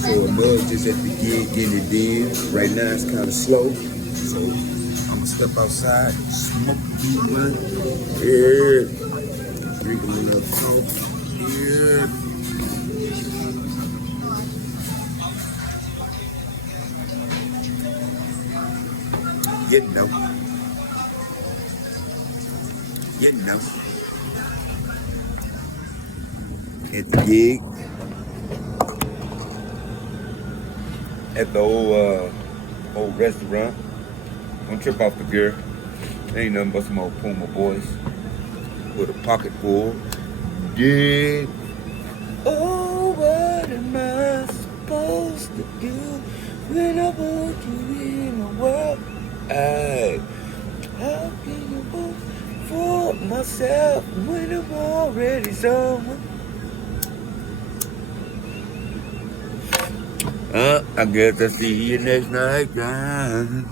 So I was just at the gig getting it in. Right now it's kind of slow. So I'm gonna step outside, smoke one. Yeah. Drink a little coke. Yeah. You know. You know. At the gig. At the old restaurant. Don't trip off the gear. Ain't nothing but some old Puma boys with a pocket full. Yeah. Oh, what am I supposed to do when I put you in the world? How can you vote for myself when I'm already someone? I guess I'll see you next night, John.